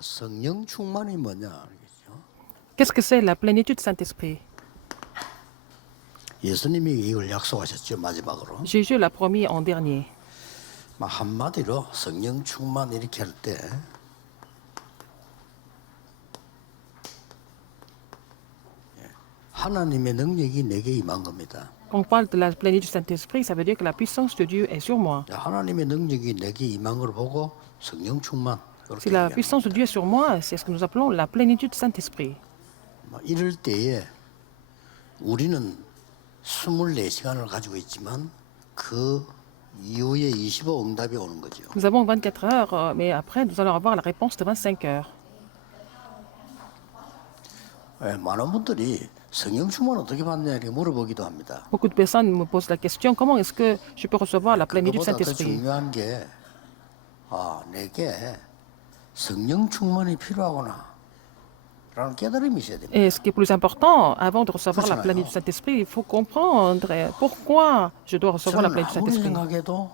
성령 충만이 뭐냐 알겠죠? Qu'est-ce que c'est la plénitude du Saint-Esprit? 예수님이 이걸 약속하셨죠 마지막으로. Jésus l'a promis en dernier. 한마디로 성령 충만 이렇게 할 때 하나님의 능력이 내게 임한 겁니다. Quand on parle de la plénitude du Saint-Esprit, ça veut dire que la puissance de Dieu est sur moi. 하나님의 능력이 내게 임한 걸 보고 성령 충만 Si 그렇게 la 얘기합니다. puissance de Dieu est sur moi, c'est ce que nous appelons la plénitude du Saint-Esprit. 이럴 때에 우리는 24시간을 가지고 있지만 그 이후에 25 응답이 오는 거죠. Nous avons 24 heures, mais après, nous allons avoir la réponse de 25 heures. 많은 분들이 성령 충만 어떻게 받냐 이렇게 물어보기도 합니다. Beaucoup de personnes me posent la question, comment est-ce que je peux recevoir la plénitude du 그것보다 더 Saint-Esprit? 중요한 게 내게 성령 충만이 필요하구나 라는 깨달음이 있어야 됩니다. Et ce qui est plus important, avant de recevoir la plénitude du Saint-Esprit, il faut comprendre pourquoi je dois recevoir la 저는 plénitude du 아무리 Saint-Esprit. 생각해도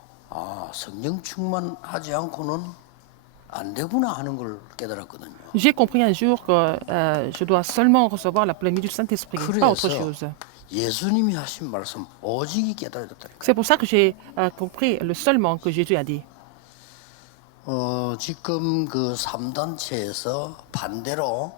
성령 충만하지 않고는 안 되구나 하는 걸 깨달았거든요. J'ai compris un jour que je dois seulement recevoir la plénitude du Saint-Esprit, pas autre 그래서 chose. 예수님이 하신 말씀 오직이 깨달아졌다니까. C'est pour ça que j'ai compris le seulement que Jésus a dit. 지금 그 3단체에서 반대로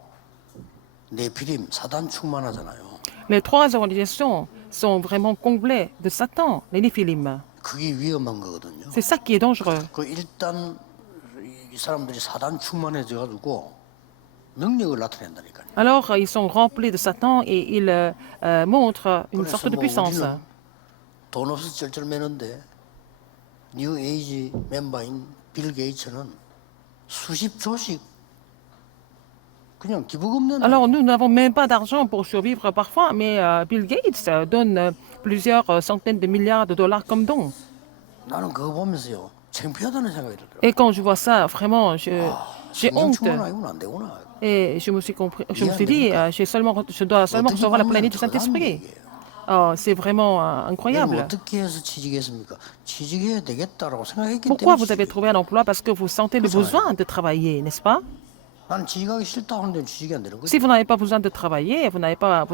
네피림 사단 충만하잖아요. Les trois organisations sont vraiment comblées de Satan, les Néphilim. 그게 위험한 거거든요. C'est ça qui est dangereux. 그 일단 이 사람들이 사단 충만해져 가지고 능력을 나타낸다니까요. Alors, ils sont remplis de Satan et ils montrent une sorte de puissance. 우리는 돈 없어 쩔쩔매는데 뉴 에이지 멤버인 빌 게이츠는 수십 조씩 그냥 기복 없는 Alors, nous n'avons même pas d'argent pour survivre parfois, mais Bill Gates donne plusieurs centaines de milliards de dollars comme don. 나는 그거 보면서요 창피하다는 생각이 들더라고요. Et quand je vois ça, vraiment, j'ai 성령 honte. 충만하기는 안 되구나. Et je me suis dit, je dois seulement recevoir la plénitude du Saint-Esprit. Oh, c'est vraiment 여러분 incroyable. 어떻게 해서 취직했습니까? 취직해야 되겠다라고 생각했기 Pourquoi 때문에 vous avez trouvé un emploi? Parce que vous sentez le besoin de travailler, n'est-ce pas? 나는 취직하기 싫다 하는데 취직이 안 되는 거죠. Si vous n'avez pas besoin de travailler, vous n'allez pas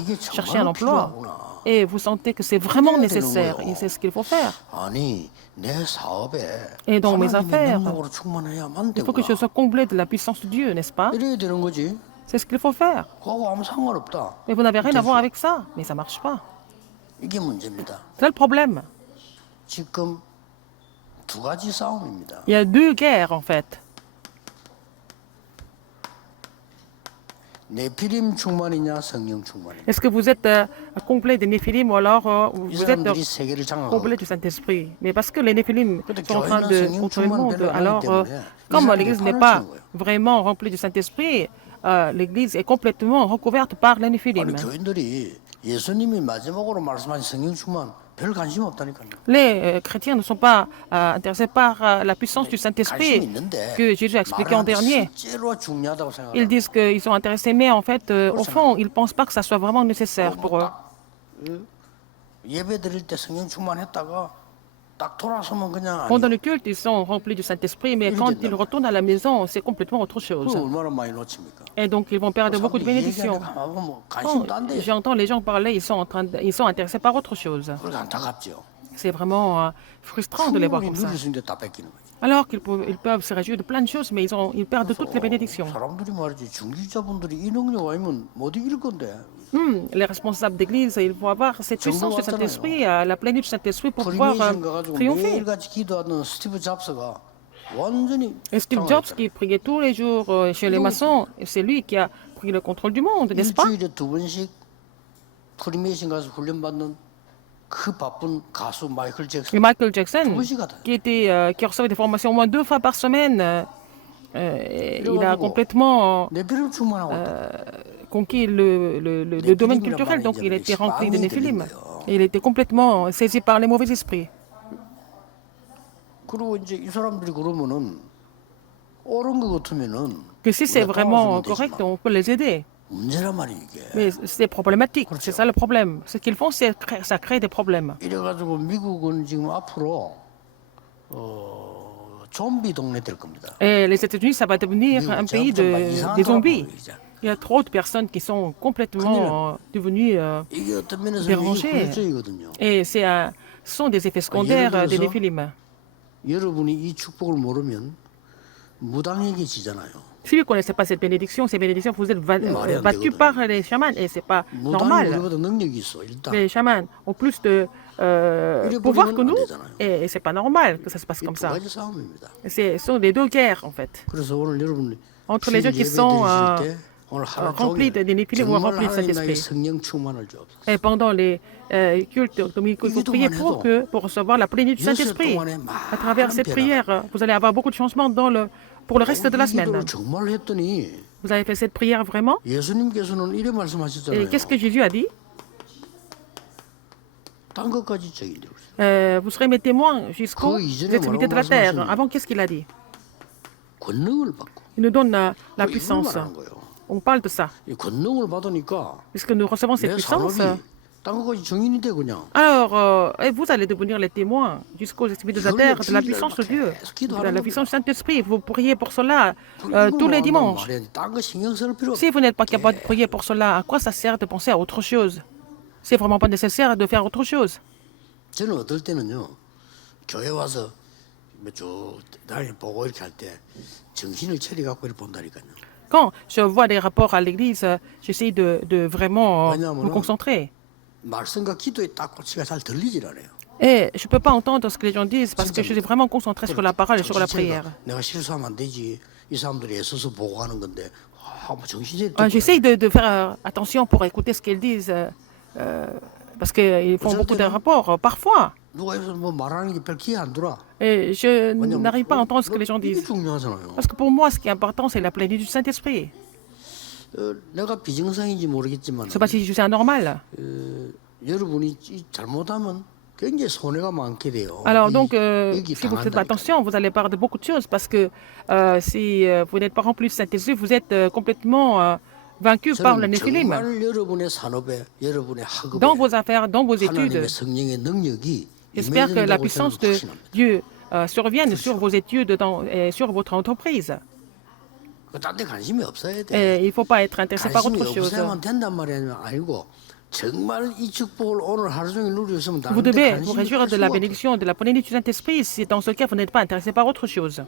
이게 chercher un 정말 emploi. 필요하구나. Et vous sentez que c'est vraiment 해야 되는 nécessaire 거예요. et c'est ce qu'il faut faire. 아니 내 사업에 Et dans mes 하나님의 affaires, 능력으로 충만해야만 Il faut que je 되구나. sois comblé de la puissance de Dieu, n'est-ce pas? 이래야 되는 거지. C'est ce qu'il faut faire. 그거하고 아무 상관없다. Mais vous n'avez rien à voir avec ça. Mais ça ne marche pas. 이게 문제입니다. C'est le problème. 지금 두 가지 싸움입니다. Il y a deux guerres, en fait. 네피림 충만이냐 성령 충만이냐. Est-ce que vous êtes complet des Néphilim ou alors 이 vous êtes 사람들이 세계를 장악하고 complet du Saint-Esprit? Mais parce que les Néphilim 근데 sont en train 교회는 de 성령 contrôler le 충만을 monde, 별로 안 alors 하기 때문에 comme 이 사람들이 l'Église n'est 판을 pas 치는 거예요. vraiment remplie du Saint-Esprit, l'Église est complètement recouverte par les Néphilim. 아니 교인들이 예수님이 마지막으로 말씀하신 성령 충만 별 관심 없다니까요. Les chrétiens ne sont pas intéressés par la puissance du 관심 Saint-Esprit 있는데 que Jésus a expliqué en 말은 dernier. 실제로 중요하다고 Ils 생각해요. disent qu'ils sont intéressés, mais en fait, au fond, ils ne pensent pas que ça soit vraiment nécessaire pour eux. 예배 드릴 때 성령 충만했다가 딱 돌아서면 그냥 Pendant 아니에요. le culte, ils sont remplis du Saint-Esprit, mais quand ils retournent à la maison, c'est complètement autre chose. 그걸 얼마나 많이 놓칩니까? Et donc, ils vont perdre beaucoup de bénédictions. 뭐 Quand 관심도 안 돼. j'entends les gens parler, ils sont intéressés par autre chose. 그래서 안타깝죠. C'est vraiment frustrant de les voir 충분히 comme ça. 누릴 수 있는데 다 뺏기는 거지. Alors qu'ils peuvent se réjouir de plein de choses, mais ils perdent de toutes les bénédictions. 사람들이 말이지 중직자분들이 이 능력 아니면 못 이길 건데. Les responsables d'église, il faut avoir cette puissance du Saint-Esprit, la plénitude du Saint-Esprit pour pouvoir 프리메이션 가가지고 triompher. 매일같이 기도하던 스티브 잡스가 완전히 Et Steve Jobs qui priait tous les jours chez les maçons, c'est lui qui a pris le contrôle du monde, n'est-ce pas? 일주일에 두 번씩 프리메이션 가서 훈련받는 그 바쁜 가수 마이클 Et 잭슨 Michael Jackson, 번씩 하다. qui recevait des formations au moins 2 fois par semaine, il a complètement 내피를 충만하고 있다. conquis le domaine culturel, donc il était rempli de Néphilim. Et il était complètement saisi par les mauvais esprits. 그리고 이제 이 사람들이 그러면은 옳은 것 같으면은 Que si c'est 우리가 vraiment 도와주면 correct, 되지만 on peut les aider. 문제란 말이야 이게. Mais c'est problématique, c'est ça le problème. Ce qu'ils font, ça crée des problèmes. 이래가지고 미국은 지금 앞으로 좀비 동네 될 겁니다. Et les États-Unis, ça va devenir un pays des zombies. Il y a trop de personnes qui sont complètement devenues 이게 어떤 면에서 이게 dérangées. 후유증이거든요. Et ce sont des effets secondaires des 들어서 Néphilim. 여러분이 이 축복을 모르면 무당에게 지잖아요. Si vous ne connaissez pas cette bénédiction, vous êtes battu par les chamans et ce n'est pas 무당이 normal. 우리보다 능력이 있어 일단. Les chamans ont plus de pouvoir que nous et ce n'est pas normal que ça se passe 이 comme 두 ça. 가지 싸움입니다. Ce sont les deux guerres en fait. 그래서 오늘 여러분 Entre les gens qui 예배 sont 드리실 때 오늘 하루 remplis 종일 des Néphilim ou 정말 remplis de 하나님 나의 Saint-Esprit. 성령 충만을 주옵소서. Et pendant les cultes dominicaux, il faut prier pour recevoir la plénitude du Saint-Esprit. À travers cette prière, vous allez avoir beaucoup de changements pour le reste de la 이 semaine. 기도를 정말 했더니 Vous avez fait cette prière vraiment? 예수님께서는 이래 Et 말씀하셨잖아요. qu'est-ce que Jésus a dit? 딴 것까지 저기들. Vous serez mes témoins jusqu'aux extrémités de la terre. Avant, qu'est-ce qu'il a dit? 권능을 받고. Il nous donne la 이걸 puissance. 말하는 거예요. On parle de ça. 이 권능을 받으니까 Puisque nous recevons cette 내 puissance, 산업이 딴 것까지 증인이 돼 그냥. alors vous allez devenir les témoins jusqu'aux extrémités de la terre de la puissance de Dieu, de la puissance du Saint-Esprit. Vous priez pour cela tous les dimanches. 딴거 신경 쓸 필요 없어. Si vous n'êtes pas capable de prier pour cela, à quoi ça sert de penser à autre chose? C'est vraiment pas nécessaire de faire autre chose. 저는 어떨 때는요 교회 와서 쭉 다니 보고 이렇게 할 때 정신을 차려 갖고 이렇게 본다니까요. Quand je vois des rapports à l'église, j'essaie de vraiment me concentrer. 말씀과 기도에 딱 꼬치가 잘 들리질 않아요. Et je ne peux pas entendre ce que les gens disent parce que je suis vraiment concentré sur la parole et sur la prière. 내가 실수하면 안 되지. 이 사람들이 애써서 보고 하는 건데 뭐 정신이 J'essaie de faire attention pour écouter ce qu'ils disent parce qu'ils font beaucoup de rapports parfois. 누가 해서 뭐 말하는 게 별 기회 안 들어. Et je n'arrive pas à entendre ce que les gens 이게 disent. 중요하잖아요. Parce que pour moi, ce qui est important, c'est la plénitude du Saint-Esprit. 내가 비정상인지 모르겠지만 Je ne sais pas si je suis anormal. 여러분이 잘못하면 굉장히 손해가 많게 돼요. Alors donc, 여기 si vous faites pas 당한다니까. attention, vous allez perdre beaucoup de choses parce que si vous n'êtes pas rempli du Saint-Esprit, vous êtes complètement vaincu par le 저는 Néphilim. 정말 여러분의 산업에 여러분의 학업에 Dans vos affaires, dans vos études, 하나님의 성령의 능력이 j'espère que la 임해진다고 puissance 저는 de 확신합니다. Dieu survienne sur vos études et sur votre entreprise. 딴데 관심이 없어야 돼. Et il ne faut pas être intéressé par 관심이 autre chose. 없어야만 된단 말이 아니고 정말 이 축복을 오늘 하루 종일 누리셨으면 Vous 다른데 devez vous 관심이 réjouir 없을 de la 수가 없어요. bénédiction, de la plénitude du Saint-Esprit si dans ce cas vous n'êtes pas intéressé par autre chose.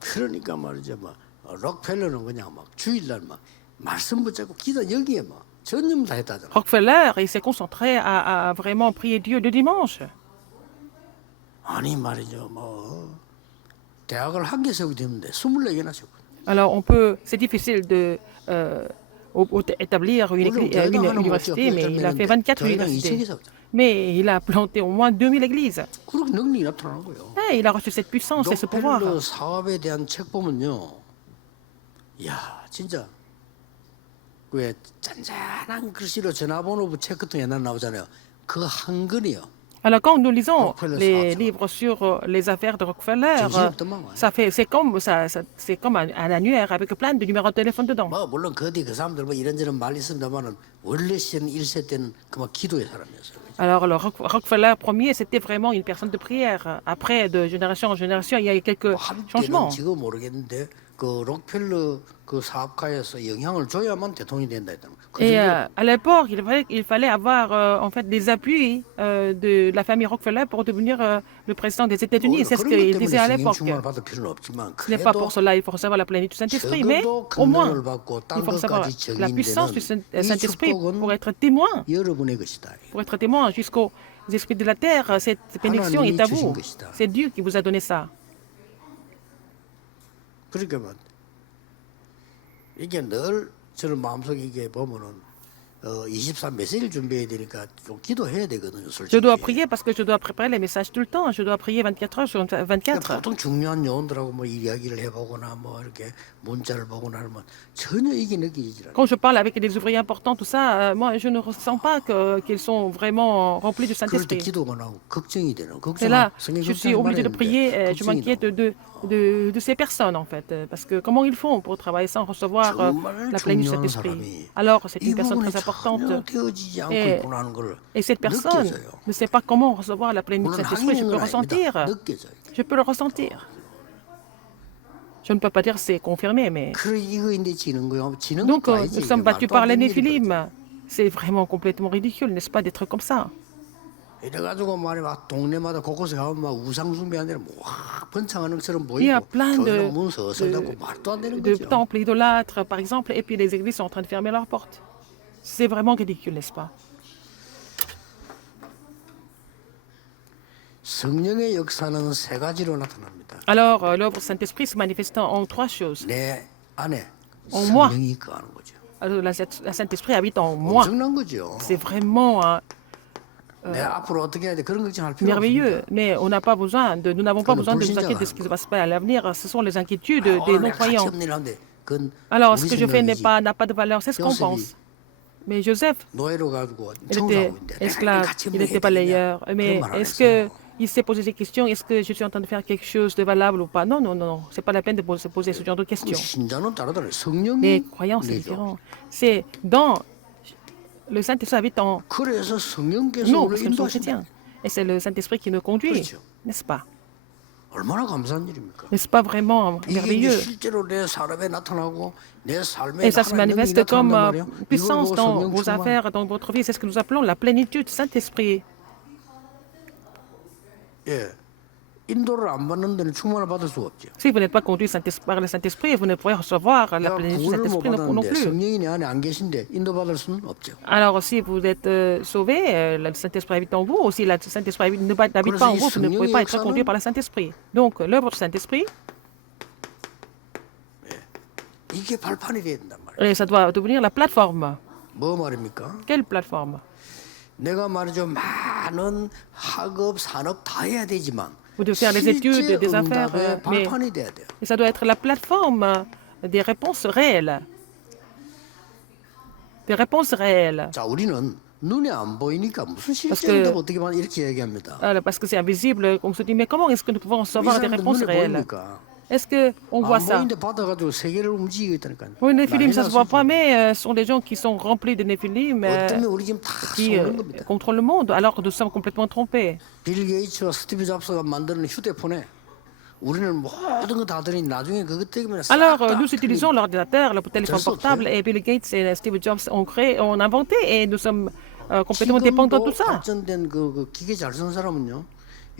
그러니까 말이죠, 막 록펠러는 그냥 막 주일날 막 말씀 붙잡고 기도 여기에 막 전념 다 했다잖아. Rockefeller, il s'est concentré à vraiment prier Dieu le dimanche. 아니 말이죠, 뭐 대학을 한 개 세우게 되는데 24개나 세웠거든. Alors c'est difficile de établir une université, mais il a fait 24 universités. Mais il a planté au moins 2000 églises. 그렇게 능력이 나타나는 거예요. Et il a reçu cette puissance et ce pouvoir. 록펠러 사업에 대한 책 보면요, 야 진짜 왜 잔잔한 글씨로 전화번호 체크통 옛날 나오잖아요. 그 한 건이요. Alors quand nous lisons les livres sur les affaires de Rockefeller, c'est comme un annuaire avec plein de numéros de téléphone dedans. 뭐 물론 그 뒤 그 사람들 뭐 이런저런 말이 있습니다만은 원래 시는 1세 때는 그만 기도의 사람이었어요. Alors le Rockefeller premier, c'était vraiment une personne de prière. Après, de génération en génération, il y a eu quelques changements. 지금 모르겠는데 그 록펠러 그 사업가에서 영향을 줘야만 대통령이 된다 했다는 거. Et à l'époque, il fallait avoir en fait des appuis de la famille Rockefeller pour devenir le président des États-Unis. C'est ce qu'il disait à l'époque. Ce n'est pas pour cela qu'il faut recevoir la plénitude du Saint-Esprit, mais au moins, il faut recevoir la puissance du Saint-Esprit pour être témoin. 여러분의 것이다. Pour être témoin jusqu'aux esprits de la terre, cette bénédiction est à vous. C'est Dieu qui vous a donné ça. 그러니까 뭐 이게 늘 저는 마음속에 이게 보면은 23 메시지를 준비해야 되니까 좀 기도해야 되거든요, 솔직히. Je dois prier parce que je dois préparer les messages tout le temps. Je dois prier 24 heures sur 24. 보통 중요한 요원들하고 뭐 이야기를 해보거나 뭐 이렇게 문자를 보거나 하면 전혀 이게 느끼지 않아요. Quand je parle avec des ouvriers importants, tout ça, moi, je ne ressens pas qu'ils sont vraiment remplis du 그럴 때 Saint-Esprit. 기도가 나오고 걱정이 되는. Et là, je suis obligé de prier. Je m'inquiète de ces personnes, en fait. Parce que comment ils font pour travailler sans recevoir la plénitude du Saint-Esprit? Alors, c'est une personne très importante. importante. 되어지지 않고 Et, 있구나 하는 걸 et cette personne 느껴져요. ne sait pas comment recevoir la plénitude 물론 du Saint-Esprit. Je peux 항의는 le ressentir. 아닙니다. 느껴져요. Je peux le ressentir. Je ne peux pas dire que c'est confirmé, mais... 그래 이거인데 지는 거요. 지는 Donc, 것도 nous 아니지. sommes 이게 battus 말도 par 안 les 되는 일이거든요. Néphilim. C'est vraiment complètement ridicule, n'est-ce pas, des trucs comme ça. 이래가지고 말이 막 동네마다 곳곳에 가면 막 우상 숭배하는 데는 막 번창하는 것처럼 Il y a 보이고 plein 교회는 문 서서 닫고 말도 안 되는 de 거죠. temples idolâtres, par exemple, et puis les églises sont en train de fermer leurs portes. C'est vraiment ridicule, n'est-ce pas? 성령의 역사는 세 가지로 나타납니다. Alors, l'œuvre du Saint-Esprit se manifestant en trois choses. 내 안에 En moi. 성령이 거하는 거죠. Alors, la Saint-Esprit habite en moi. 엄청난 거죠. C'est vraiment 내 앞으로 어떻게 해야 돼 그런 걱정할 필요 merveilleux. 없습니다. Mais on n'a pas besoin de, nous n'avons pas besoin de nous inquiéter de ce qui va se passer à l'avenir. Ce sont les inquiétudes des 오늘 내가 가치 non-croyants. 없는 일 하는데 그건 Alors, 우리 ce que je fais 생각이지. n'a pas de valeur, c'est ce qu'on Joseph, pense. Mais Joseph, 노예로 가지고 il était 청소하고 있는데 내가 esclave, 가치 il 없는 n'était pas 일 layeur. 했냐? Mais 그런 말안 est-ce que 했어요. il s'est posé ces questions? Est-ce que je suis en train de faire quelque chose de valable ou pas? Non, non, non. C'est pas la peine de se poser ce genre de questions. 신자는 따르더라. Les 성령이 croyants, c'est 내죠. différent. C'est dans le Saint-Esprit habite en 그래서 성령께서 nous, 우리를 parce que nous sommes 인도하신다. chrétiens. Et c'est le Saint-Esprit qui nous conduit, 그렇죠. n'est-ce pas? 얼마나 감사한 일입니까? N'est-ce pas vraiment 이게 이제 merveilleux? 실제로 내 삶에 나타나고 내 삶에 Et ça se 하나님의 능력이 manifeste comme 나타난단 말이에요. 이걸 puissance 보고 dans 성령 vos 충만. affaires, dans votre vie. C'est ce que nous appelons la plénitude du Saint-Esprit. 예. 인도를 안 받는 데는 충만을 받을 수가 없죠. Si vous n'êtes pas conduit par le Saint-Esprit, vous ne pourrez recevoir la 내가 plénitude du 구원을 못 Saint-Esprit non 받았는데 plus. 성령이 내 안에 안 계신데 인도받을 수는 없죠. Alors, si vous êtes sauvé, le Saint-Esprit habite en vous, ou si le Saint-Esprit n'habite pas en vous, vous ne pouvez pas être conduit par le Saint-Esprit. Donc, l'œuvre du Saint-Esprit, 이게 발판이 돼야 된단 말이에요. et ça doit devenir la plateforme. 뭐 말입니까? Quelle plateforme? 내가 말이죠. 많은 학업, 산업 다 해야 되지만 Vous devez faire des études, des affaires, 응답의 mais 발판이 돼야 돼요. et ça doit être la plateforme des réponses réelles. Des réponses réelles. 자, 우리는 눈에 안 보이니까 무슨 Parce 실제 que- 응답 어떻게 받 이렇게 얘기합니다. Parce que c'est invisible, on se dit, mais comment est-ce que nous pouvons 이 recevoir des 사람들 réponses 눈에 réelles? 보입니까? Est-ce qu'on voit 안 ça? 보이는데 받아가지고 세계를 움직이고 있다니까요. Oui, Néphilim, ça se voit 난리 pas, 났어요. mais ce sont des gens qui sont remplis de Néphilim, 어쩌면 우리 지금 다 qui 속는 겁니다. contrôlent le monde, alors que nous sommes complètement trompés. 빌 게이츠와 스티브 잡스가 만드는 휴대폰에 우리는 모든 거 다 들으니 나중에 그것 때문에 Alors, 싹다 nous utilisons l'ordinateur, le téléphone ça, portable, et Bill Gates et Steve Jobs ont inventé, et nous sommes complètement dépendants de tout ça. 발전된 그 기계 잘 쓰는 사람은요.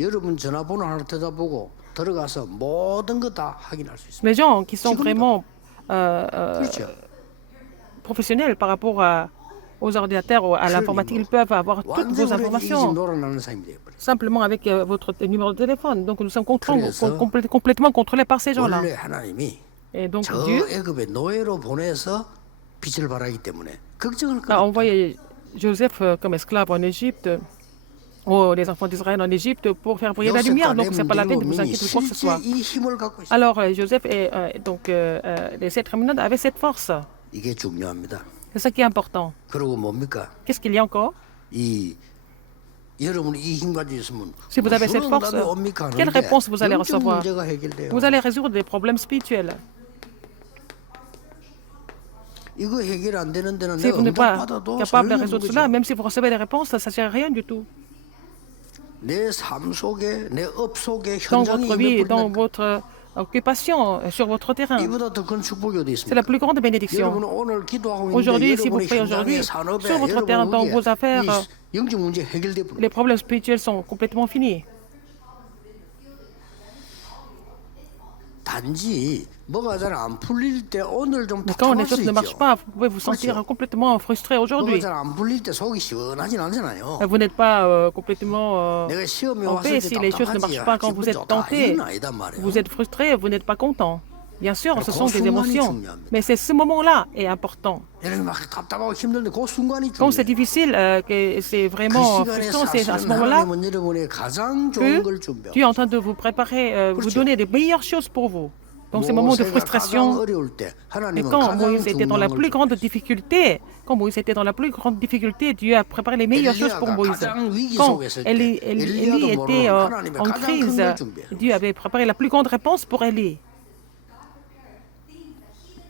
여러분 전화번호 하나 대답보고 들어가서 모든 거 다 확인할 수 있습니다. Les gens qui sont 지금도. vraiment 그렇죠. professionnels par rapport aux ordinateurs ou à l'informatique, ils peuvent avoir toutes vos 완전 우리에게 이집 informations 놀아나는 삶이 되어버려. simplement avec votre numéro de téléphone. Donc nous sommes 그래서 complètement contrôlés par ces gens-là. 원래 하나님이 Et donc 저 Dieu 애굽의 노예로 보내서 빛을 발하기 때문에 걱정을 a envoyé Joseph comme esclave en Égypte, les enfants d'Israël en Égypte, pour faire briller la lumière. Donc c'est pas la peine de vous inquiéter de quoi que ce 실제 soit. 이 힘을 갖고 있어요. Alors Joseph et donc les sept remnants avaient cette force. 이게 중요합니다. C'est ça qui est important. 그리고 뭡니까? Qu'est-ce qu'il y a encore? 이 여러분이 이 힘 가지고 있으면 Si vous avez cette 무슨 force, 응답이 옵니까? quelle 하는데 réponse vous allez 영적 recevoir? 문제가 해결돼요. Vous allez résoudre des problèmes spirituels. 이거 해결 안 되는 데는 Si 내가 vous n'êtes pas 응답 받아도 capable de 소용이 없는 résoudre cela, 거죠. même si vous recevez des réponses, ça ne sert à rien du tout. 내 삶 속에 내 업 속에 Dans 현장이 votre vie, dans 임해버린다니까. votre occupation, sur votre terrain. 이보다 더 큰 축복이 어디 C'est la 있습니까? plus grande bénédiction. 여러분 오늘 기도하고 있는데 Aujourd'hui, si vous 여러분의 priez aujourd'hui, 현장의 산업에 sur votre terrain, dans vos affaires, 이 영적 문제 해결돼 버려. les problèmes spirituels sont complètement finis. 단지 뭐가 잘 안 풀릴 때 오늘 좀 Mais quand les 답답할 수 choses ne marchent 있죠. pas, vous pouvez vous sentir 그렇죠. complètement frustré 뭐가 aujourd'hui. 잘 안 풀릴 때 속이 시원하진 않잖아요. Vous n'êtes pas complètement 내가 시험에 en 왔을 paix 때 si les choses ne 답답하지. marchent pas quand vous 기분 êtes 좋다. tenté. 이건 아니단 말이에요. Vous êtes frustré, vous n'êtes pas content. Bien sûr, ce sont des 순간이 émotions. 중요합니다. Mais c'est ce moment-là est important. 여러분 막 답답하고 힘든데 그 순간이 Quand c'est 중요해요. difficile, que c'est 그 vraiment 시간에 frustrant, c'est à ce 사실은 moment-là 하나님은 여러분의 가장 que 좋은 걸 준비하고 Dieu est en train de vous préparer, vous 그렇죠. donner des meilleures choses pour vous. Donc ces moments de 모세가 가장 frustration. 어려울 때 Et 하나님은 quand 가장 Moïse était dans la 중요한 plus 걸 grande 준비하고 difficulté, quand Moïse était dans la plus grande difficulté, Dieu a préparé les meilleures choses pour 엘리야가 Moïse. 가장 위기 Quand 속에 있을 때 Élie 엘리야도 était 모르는 하나님의 en 가장 crise, 큰 걸 준비해요. Dieu avait préparé la plus grande réponse pour Élie.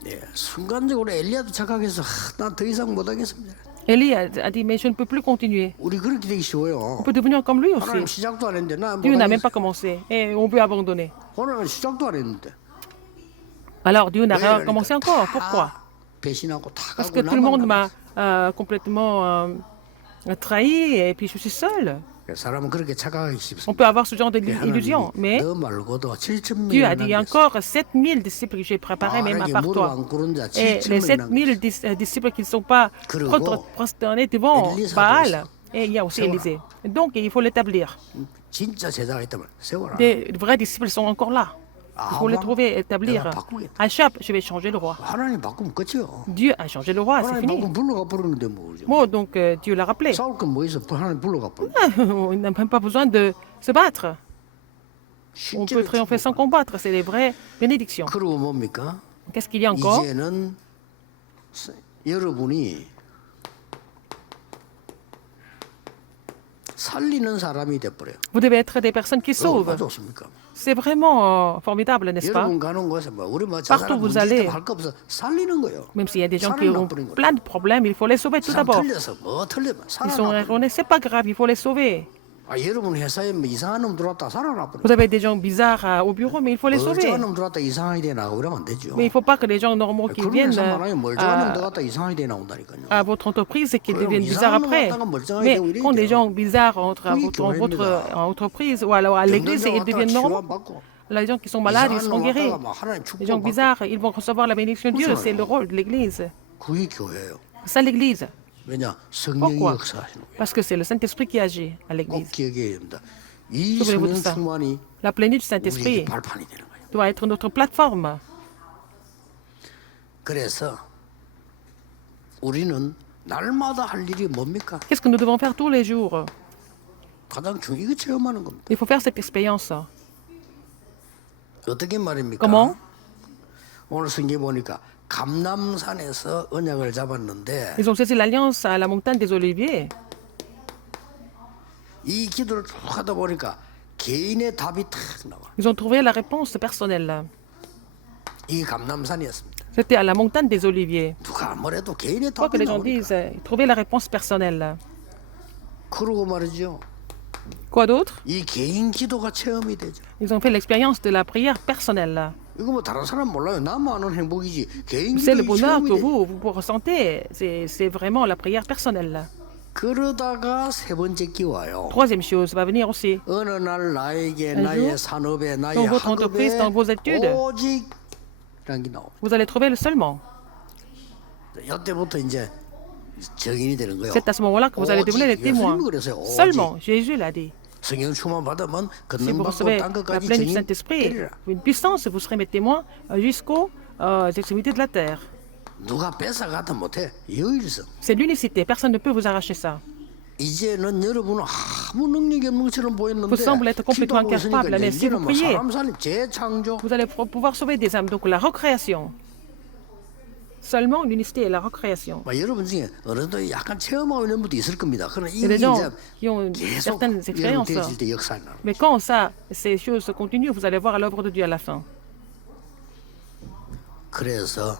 예, 순간적으로 엘리야도 착각해서 난 더 이상 못하겠습니다. Élie a dit, mais je ne peux plus continuer. 우리 그렇게 되기 쉬워요. On peut devenir comme lui aussi. 하나님 시작도 안 했는데 나 Dieu n'a même 못하겠어. pas commencé et on peut abandonner. 하나님 시작도 안 했는데. Alors Dieu n'a 왜 rien 이러니까 commencé encore. Pourquoi? 다 배신하고 다 Parce 가고 que tout le monde 나만 m'a complètement trahi et puis je suis seule. 사람은 그렇게 착각하기 On 쉽습니다. peut avoir ce genre d'illusion, mais 너 말고도 7천 Dieu a 명이 dit encore 7000 disciples que j'ai préparés, même à part toi. Et les 7000 disciples qui ne sont pas prosternés devant Baal, et il y a aussi Élisée. Donc il faut l'établir. 진짜 제자가 있다면 세워라. Des vrais disciples sont encore là. Il faut les trouver, établir. Achab, je vais changer le roi. 하나님 바꾸면 끝이요. Dieu a changé le roi, c'est 하나님 fini. 바꾸면 불러가 버리는데 뭐 그죠? Bon, donc Dieu l'a rappelé. 싸울 건 뭐 있어? 하나님 불러가 버려. On n'a même pas besoin de se battre. On peut triompher sans combattre, c'est les vraies bénédictions. 그리고 뭡니까? Qu'est-ce qu'il y a encore? 이제는 여러분이 살리는 사람이 돼 버려요. Vous devez être des personnes qui sauvent. 얼마나 좋습니까? C'est vraiment formidable, n'est-ce pas? 여러분 가는 곳에 뭐 우리 뭐 Partout vous allez. 할거 없어 살리는 거예요. Même s'il y a des gens qui ont plein de problèmes, il faut les sauver tout 사람 d'abord. 틀려서 뭐 틀리면 Ils sont 살아나. erronés, c'est pas grave, il faut les sauver. 아 여러분 회사에 뭐 이상한 놈 들어왔다 살아나 버려. Vous avez des gens bizarres au bureau, mais il faut les sauver. 멀쩡한 놈 들어왔다 이상하게 돼 나고 그러면 안 되죠. Mais il ne faut pas que les gens normaux qui 그런 viennent 회사 많아요. 멀쩡한 놈 들어왔다 이상하게 돼 나온다니까요. à votre entreprise et qui 그럼 deviennent 이상한 bizarres 놈 après. 왔다가 멀쩡하게 Mais 되고 이래야 quand des 돼요. gens bizarres entrent à 그게 votre 교회입니다. entreprise ou alors à l'église et ils deviennent normaux, les gens qui sont malades, ils seront guéris. Les gens bizarres, ils vont recevoir la bénédiction de Dieu. C'est le rôle de l'église. 그게 교회예요. C'est l'église. 왜냐 성령이 Pourquoi? 역사하시는 거예요. Parce que c'est le Saint-Esprit qui agit à 꼭 l'église. 기억해야 됩니다. 이 Souvenez-vous de 성령 ça. 충만이 La plénitude du 우리에게 Saint-Esprit 발판이 되는 거예요. doit être notre plateforme. 그래서 우리는 날마다 할 일이 뭡니까? Qu'est-ce que nous devons faire tous les jours? 가장 이거 체험하는 겁니다. Il faut faire cette expérience. 어떻게 말입니까? Comment? 오늘 성경 보니까 감남산에서 언약을 잡았는데 Ils ont saisi l'alliance à la montagne des Oliviers. 이 기도를 쭉 하다 보니까 개인의 답이 탁 나와. Ils ont trouvé la réponse personnelle. 이 감남산이었습니다. C'était à la montagne des Oliviers. 누가 뭐래도 개인의 Quoi que 답이 les gens 나오니까. disent, trouver la réponse personnelle. 그러고 말이죠. Quoi d'autre? 이 개인 기도가 체험이 되죠. Ils ont fait l'expérience de la prière personnelle. 이거 뭐 다른 사람 몰라요. 나만 아는 행복이지. 개인 C'est le 기도 bonheur 체험이 que 돼. vous ressentez. C'est vraiment la prière personnelle. 그러다가 세 번째 끼 와요. Troisième chose va venir aussi. 어느 날 나에게 Un 나의 jour, 산업에 나의 dans votre entreprise, dans vos études, 오직이라는 게 나옵니다. vous allez trouver le seulement. 이때부터 이제 정인이 되는 거예요. C'est à ce moment-là que vous allez devenir les témoins. 예수님이 그랬어요. Seulement, Jésus l'a dit. 성령 충만 받으면 Si vous 걷는 받고 recevez 땅 la 끝까지 pleine du 정인 Saint-Esprit, 되리라. une puissance, vous serez mes témoins jusqu'aux extrémités de la terre. 누가 뺏어가도 못해. 여일성. C'est l'unicité. Personne ne peut vous arracher ça. 이제는 여러분은 아무 능력이 없는 것처럼 보였는데 Vous semblez être complètement 기도하고 있으니까 incapable, mais si 이제는 vous 뭐 priez, 사람 살림 재창조. vous allez pouvoir sauver des âmes. Donc la recréation. Seulement l'unicité et la recréation. 뭐 여러분 중에 어느도 약간 체험하고 있는 분도 있을 겁니다. 그러나 Il y a des 이게 gens 이제 qui ont 계속 certaines 여러분 expériences. 되실 때 역사가 나는. Mais quand ça, ces choses se continuent, vous allez voir l'œuvre de Dieu à la fin. 그래서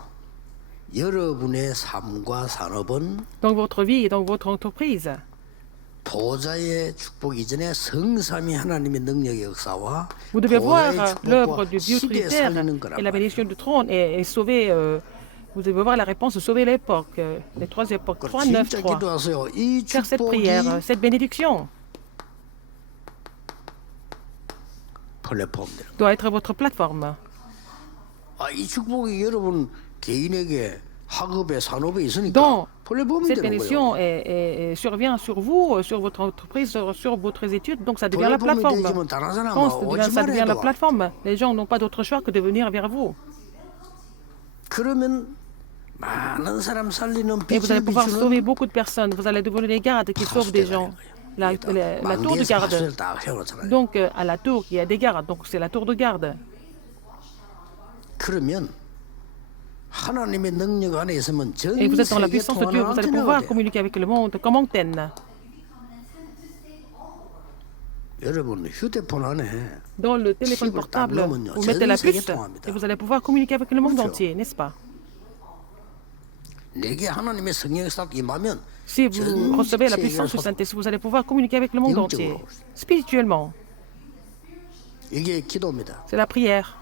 여러분의 삶과 산업은 Dans votre vie et dans votre entreprise, 보좌의 축복 이전에 성삼위 하나님의 능력의 역사와 vous devez voir 보좌의 l'œuvre 축복과 du Dieu 시대에 Trinitaire 살리는 거란 et la 말이에요. bénédiction du trône et sauver. Vous devez voir la réponse, sauver l'époque, les trois époques, 3, 9, 진짜 3. 기도하세요. 이 Faire cette 축복이 prière, cette bénédiction 플랫폼 되는 doit être votre plateforme. 아, 이 축복이 여러분 개인에게 학업에 산업에 있으니까 Donc, 플랫폼이 cette 되는 bénédiction 거예요. survient sur vous, sur votre entreprise, sur votre étude, donc ça devient la 플랫폼이 plateforme. 되지면 다른 사람 Quand ça devient la 오지만 해도 plateforme, les gens n'ont pas d'autre choix que de venir vers vous. 그러면 많은 사람 살리는 Et vous allez 빛을 pouvoir sauver 비추는 beaucoup de personnes. Vous allez devenir les gardes qui sauvent des gens. La tour de garde. 만개에서 딱 세워놓잖아요. Donc, à la tour, il y a des gardes. Donc, c'est la tour de garde. 그러면 하나님의 능력 안에 있으면 전 Et vous êtes dans la 세계 puissance de Dieu. 통하는 Vous allez 안테나가 pouvoir 돼요. communiquer avec le monde comme antenne. 여러분 휴대폰 안에 Dans le téléphone 칩을 딱 portable, 넣으면요, vous mettez la 전 세계 puce 통합니다. et vous allez pouvoir communiquer avec le monde 그렇죠. entier, n'est-ce pas? 내게 하나님의 성령이 싹 임하면 Si vous recevez la puissance du Saint-Esprit, vous allez pouvoir communiquer avec le monde entier, spirituellement. 이게 기도입니다. C'est la prière.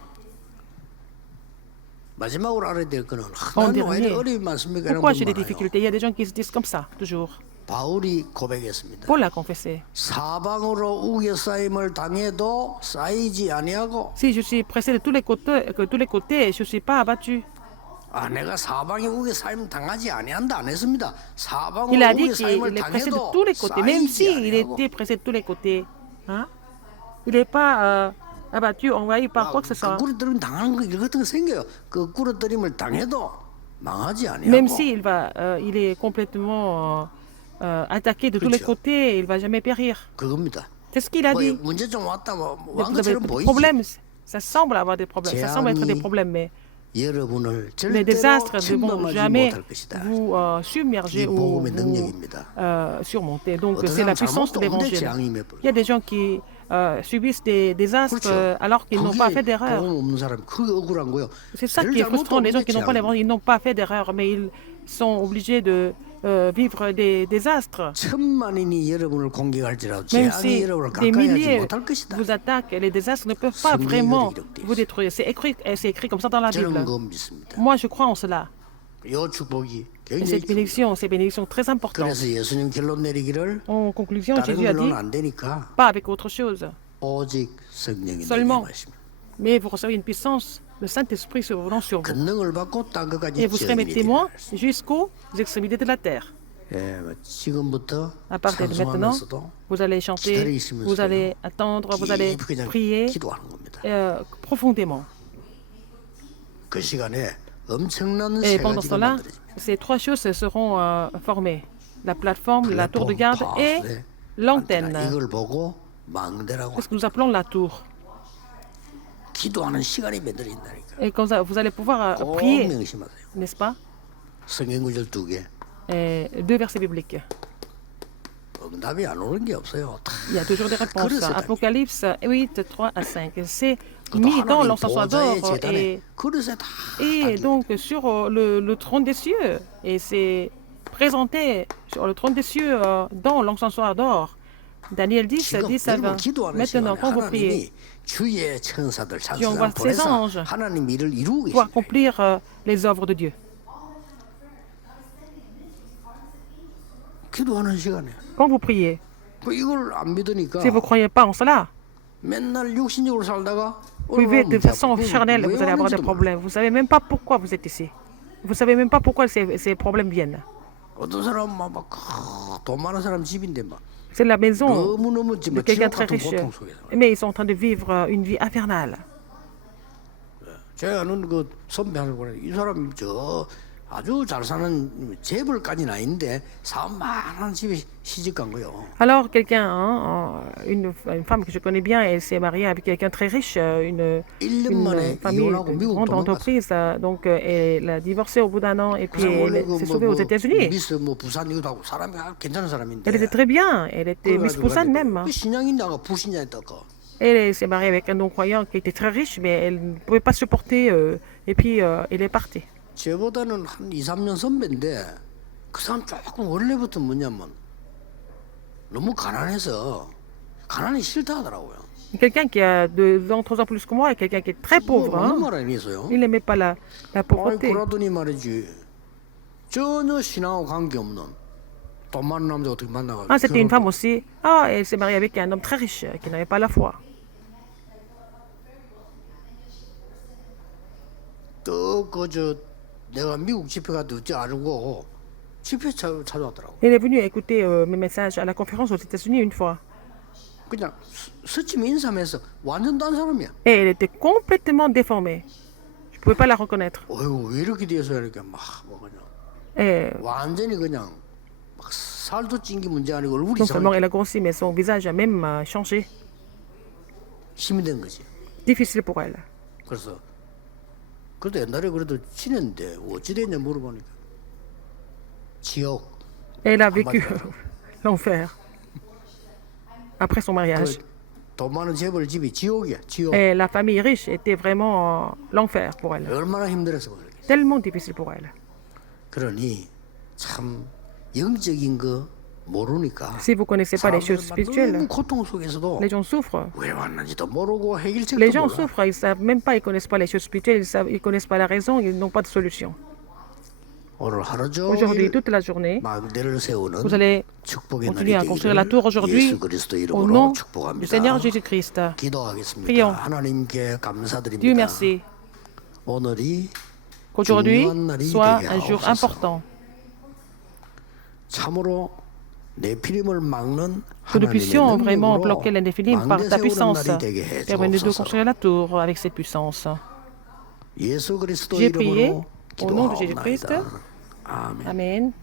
마지막으로 알아야 될 거는 En 하나님 왜 이렇게 dernier, 어려움이 많습니까? 이런 pourquoi 분 j'ai des 많아요. difficultés? Il y a des gens qui se disent comme ça, toujours. 바울이 고백했습니다. Paul l'a confessé. 사방으로 우겨 쌓임을 당해도 쌓이지 아니하고 Si je suis pressé de tous les côtés, je ne suis pas abattu. 내가 사방에 우겨 쌓임 당하지 아니한다 안 했습니다. 사방으로 Il a dit 우겨 qu'il 쌓임을 est pressé de 당해도 tous les côtés, même 쌓이지 s'il 아니하고 était pressé de tous les côtés. Hein? Il n'est pas abattu, envahi par quoi que ce soit. 꾸러뜨림 당하는 거 이런 같은 거 생겨요. 그 꾸러뜨림을 당해도 망하지 Même 아니하고 s'il il est complètement attaqué de tous les côtés, il ne va jamais périr. 그겁니다. C'est ce qu'il a 뭐 dit. 문제 좀 왔다 뭐 Vous avez 왕처럼 des 보이지. problèmes. Ça semble avoir des problèmes. Ça semble être des problèmes, mais 여러분을 les 절대로 désastres ne vont 침범하지 jamais 못할 것이다. vous submerger 이 ou 복음의 vous 능력입니다. surmonter. Donc 어떤 c'est la 사람 puissance de 잘못도 없는데 l'évangile. 재앙이 임해버려. Il y a des gens qui subissent des désastres 그렇죠. alors qu'ils n'ont pas fait 그게 d'erreur. 복음 없는 사람 그게 억울한 거요. C'est ça qui est frustrant. Les gens qui n'ont pas l'évangile, ils n'ont pas fait d'erreur, mais ils sont obligés de vivre des désastres. 천만인이 여러분을 공격할지라도 Même 재앙이 si 여러분을 des 가까이 하지 milliers 못할 것이다. vous attaquent, les désastres ne peuvent pas vraiment vous détruire. C'est écrit comme ça dans la 저는 Bible. 그거 믿습니다. Moi, je crois en cela. 이 축복이 Et 굉장히 cette bénédiction, c'est une bénédiction très importante. 그래서 예수님 결론 내리기를 En conclusion, 다른 Jésus a dit, 걸로는 안 되니까 pas avec autre chose, 오직 성령이 Seulement. 내리십니다. mais vous recevez une puissance, le Saint-Esprit survenant sur vous. 권능을 받고 땅끝까지 Et vous serez mes 증인이 témoins 되리라. jusqu'aux extrémités de la terre. 예, 지금부터 À partir de maintenant, 찬송하면서도 vous allez chanter, vous allez attendre, vous allez 깊이 그냥 prier 기도하는 겁니다. profondément. 그 시간에 엄청난 Et 세 pendant ce 가지가 temps-là, 만들어집니다. ces trois choses seront formées. La plateforme, la tour de garde 플랫폼, et 파수대, l'antenne. 안테나. 이걸 보고 망대라고 C'est ce que nous appelons la tour. 기도하는 시간이 만들어진다니까. Et comme ça, vous allez pouvoir 꼭 prier, 명심하세요. n'est-ce pas? 성경 구절 2개. Et 2 versets bibliques. 응답이 안 오는 게 없어요. 다 Il y a toujours des réponses. 그릇에 담겨. Apocalypse 8, 3 à 5. C'est 그것도 mis dans 하나님 l'encensoir 보좌의 d'or 재단에 그릇에 다 et 담겨. donc sur le trône des cieux. Et c'est présenté sur le trône des cieux dans l'encensoir d'or. Daniel 10, 지금 10 à 여러분 20. 기도하는 Maintenant, 시간에 quand vous priez, 하나님이 주의 천사들 on voit 찬송을 ces 보내서 anges 하나님 일을 이루고 pour 계십니다. accomplir les œuvres de Dieu. 기도하는 시간에 Quand vous priez, 이걸 안 믿으니까 si vous ne croyez pas en cela, 맨날 육신적으로 살다가 vous vivez de façon charnelle, vous allez avoir des problèmes. Vous ne savez même pas pourquoi vous êtes ici. Vous ne savez même pas pourquoi ces problèmes viennent. 어떤 사람 막돈 많은 사람 집인데 막 C'est la maison 너무너무 de quelqu'un très riche. Mais ils sont en train de vivre une vie infernale. 제가 아는 그 선배 하는 거는 이 사람 저 아주 잘 사는 재벌까지는 아닌데 사업 많은 집에 시집 간 거요. Alors, quelqu'un, hein, une femme que je connais bien, elle s'est mariée avec quelqu'un très riche, une famille de grande entreprise. Donc, elle a divorcé au bout d'un an et puis elle s'est sauvée aux États-Unis. 미스 뭐 부산 이것도 하고 사람이 괜찮은 사람인데. Elle était très bien. Elle était Miss Busan même. 신앙인다가 불신자였다가. Elle s'est mariée avec un non-croyant qui était très riche, mais elle ne pouvait pas supporter. Et puis, elle est partie. 저보다는 한 2, 3년 선배인데 그 사람 조금 원래부터 뭐냐면 너무 가난해서 가난이 싫다 하더라고요. Quelqu'un qui a 2 ans, 3 ans plus que moi et quelqu'un qui est très pauvre. Hein. Il n'aimait pas la pauvreté. 그러더니 말이지 전혀 신앙하고 관계없는 돈 많은 남자 어떻게 만나가지고 Ah, c'était une femme aussi. Ah, elle s'est mariée avec un homme très riche qui n'avait pas la foi. 또 그저 내가 미국 집회 가도 어찌 알고 집회 찾아왔더라고. Elle est venue écouter mes messages à la conférence aux États-Unis une fois. 그냥 스치면 인사하면서 완전 딴 사람이야. Et elle était complètement déformée. Je ne pouvais pas la reconnaître. 어휴 왜 이렇게 돼서 이렇게 막뭐 그냥 Et 완전히 그냥 막 살도 찐 게 문제 아니고 얼굴이 non seulement elle a grossi, mais son visage a même changé. 힘이 된 거지. Difficile pour elle. 그래서 그래도 옛날에 그래도 친했는데 어찌 됐냐 물어보니까 지옥. Elle a vécu l'enfer après son mariage. 돈 많은 재벌 집이 지옥이야 지옥. Et la famille riche était vraiment l'enfer pour elle. 얼마나 힘들어서 그렇게. Tellement difficile pour elle. 그러니 참 영적인 거 모르니까 Si vous ne connaissez pas les choses spirituelles, 너무 고통 속에서도 les gens souffrent. 왜 왔는지도 모르고 Les 해결책도 gens 몰라. souffrent, ils savent même pas, ils connaissent pas les choses spirituelles, ils connaissent pas la raison, ils n'ont pas de solution. 오늘 하루 Aujourd'hui, 종일 toute la journée, 망대를 세우는 vous allez 축복의 날이 continuer à construire la 되기를 tour aujourd'hui 예수 그리스도 au 이름으로 nom du 축복합니다. Seigneur Jésus-Christ. 기도하겠습니다. Prions. 하나님께 Dieu 감사드립니다. merci 오늘이 qu'aujourd'hui 중요한 날이 soit 되게 un jour 하옵소서. important, 참으로 네피림을 막는 que nous puissions 하나님의 vraiment 능력으로 bloquer les Néphilim par 망대 ta 세우는 puissance. 날이 되게 해 Permets-nous de 주옵소서. construire la tour avec cette puissance. 예수 그리스도 J'ai prié 이름으로 au nom de Jésus-Christ. 기도하옵나이다. 아멘. Amen.